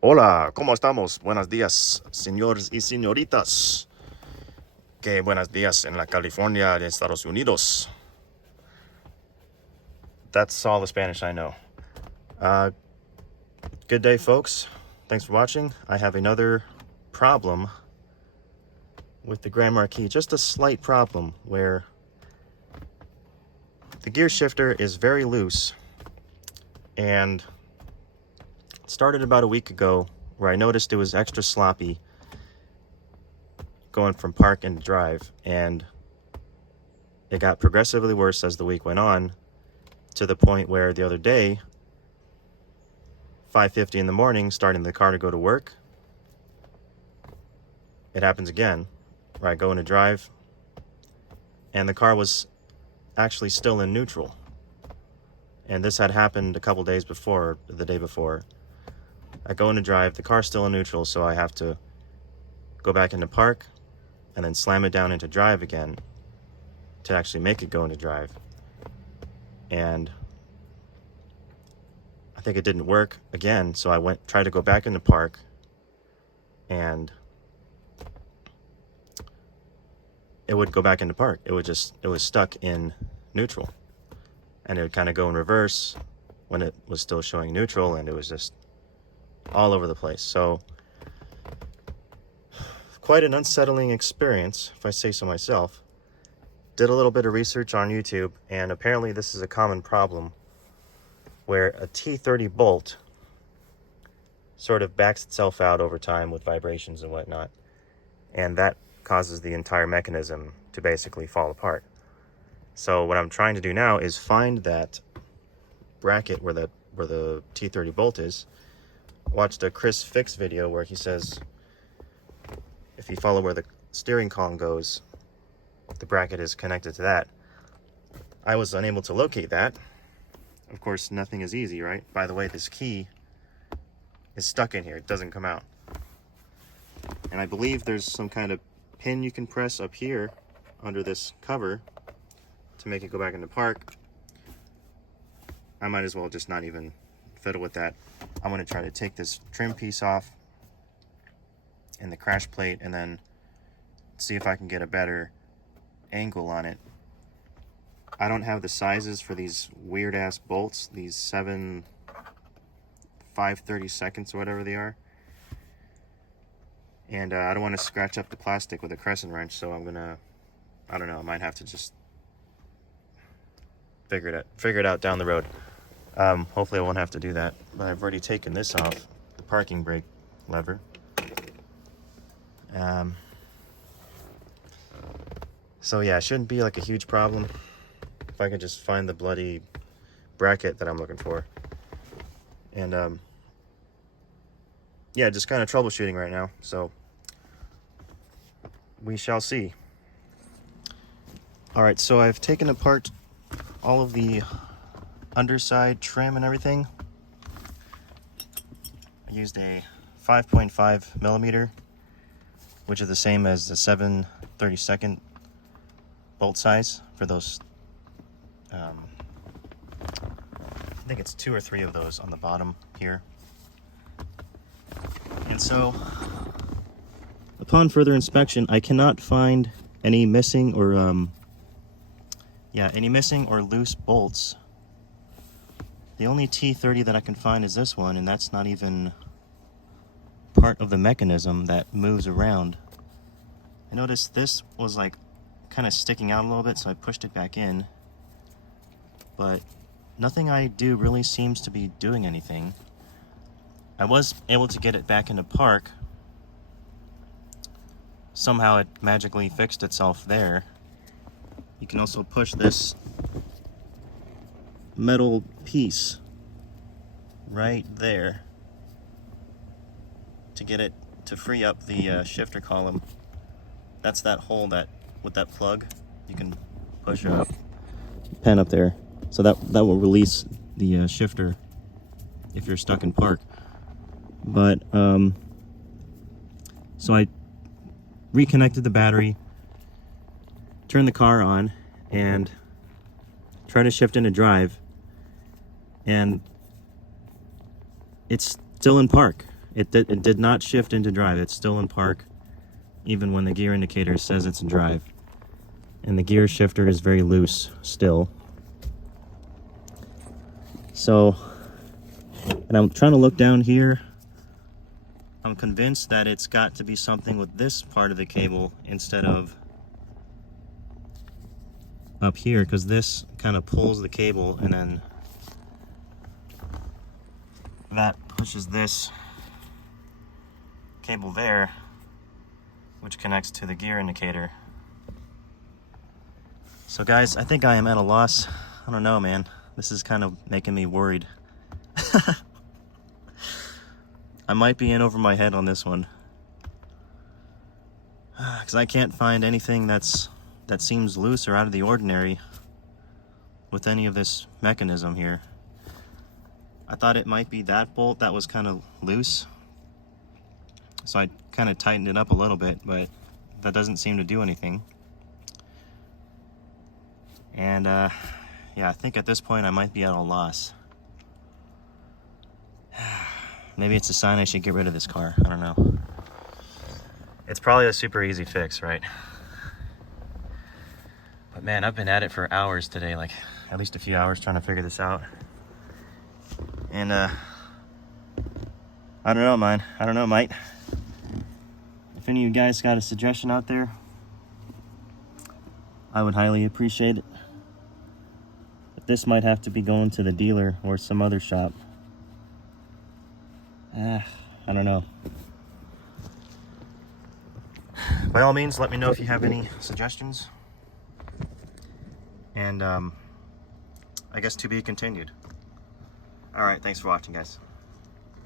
Hola, ¿cómo estamos? Buenos días, señores y señoritas. Que buenos días en la California de Estados Unidos. That's all the Spanish I know. Good day, folks. Thanks for watching. I have another problem with the Grand Marquis. Just a slight problem where the gear shifter is very loose, and it started about a week ago where I noticed it was extra sloppy going from park into drive, and it got progressively worse as the week went on, to the point where the other day, 5:50 in the morning, starting the car to go to work, it happens again, where I go into drive, and the car was actually still in neutral. And this had happened a couple days before, the day before. I go into drive, the car's still in neutral, so I have to go back into park, and then slam it down into drive again to actually make it go into drive. And I think it didn't work again, so I tried to go back into park, and it would go back into park. It was stuck in neutral, and it would kind of go in reverse when it was still showing neutral, and it was just all over the place. So quite an unsettling experience, if I say so myself. Did a little bit of research on YouTube, and apparently this is a common problem where a T30 bolt sort of backs itself out over time with vibrations and whatnot, and that causes the entire mechanism to basically fall apart. So what I'm trying to do now is find that bracket where the T30 bolt is. Watched a Chris Fix video where he says if you follow where the steering column goes, the bracket is connected to that. I was unable to locate that. Of course, nothing is easy, right? By the way, this key is stuck in here. It doesn't come out. And I believe there's some kind of pin you can press up here under this cover to make it go back into park. I might as well just not even fiddle with that. I'm going to try to take this trim piece off and the crash plate, and then see if I can get a better angle on it. I don't have the sizes for these weird ass bolts, these 5/32 or whatever they are, and I don't want to scratch up the plastic with a crescent wrench, so I don't know, I might have to just figure it out down the road. Hopefully I won't have to do that, but I've already taken this off, the parking brake lever. So yeah, it shouldn't be like a huge problem if I could just find the bloody bracket that I'm looking for. And yeah, just kind of troubleshooting right now, so we shall see. All right, so I've taken apart all of the underside trim and everything. I used a 5.5 millimeter, which is the same as the 7/32 bolt size for those. I think it's 2 or 3 of those on the bottom here. And so, upon further inspection, I cannot find any missing or loose bolts. The only T30 that I can find is this one, and that's not even part of the mechanism that moves around. I noticed this was like kind of sticking out a little bit, so I pushed it back in, but nothing I do really seems to be doing anything. I was able to get it back into park. Somehow it magically fixed itself there. You can also push this metal piece right there to get it to free up the shifter column. That's that hole that with that plug you can push a pen up there, so that will release the shifter if you're stuck in park. But so I reconnected the battery, turned the car on, and tried to shift into drive, and it's still in park. It did not shift into drive. It's still in park, even when the gear indicator says it's in drive. And the gear shifter is very loose still. So, and I'm trying to look down here. I'm convinced that it's got to be something with this part of the cable instead of up here, because this kind of pulls the cable and then that pushes this cable there, which connects to the gear indicator. So guys, I think I am at a loss. I don't know, man. This is kind of making me worried. I might be in over my head on this one, because I can't find anything that seems loose or out of the ordinary with any of this mechanism here. I thought it might be that bolt that was kind of loose, so I kind of tightened it up a little bit, but that doesn't seem to do anything. And yeah, I think at this point I might be at a loss. Maybe it's a sign I should get rid of this car. I don't know. It's probably a super easy fix, right? But man, I've been at it for hours today, like at least a few hours trying to figure this out. And I don't know, man. I don't know, mate. If any of you guys got a suggestion out there, I would highly appreciate it. But this might have to be going to the dealer or some other shop. I don't know. By all means, let me know if you have any suggestions. And I guess to be continued. All right, thanks for watching, guys.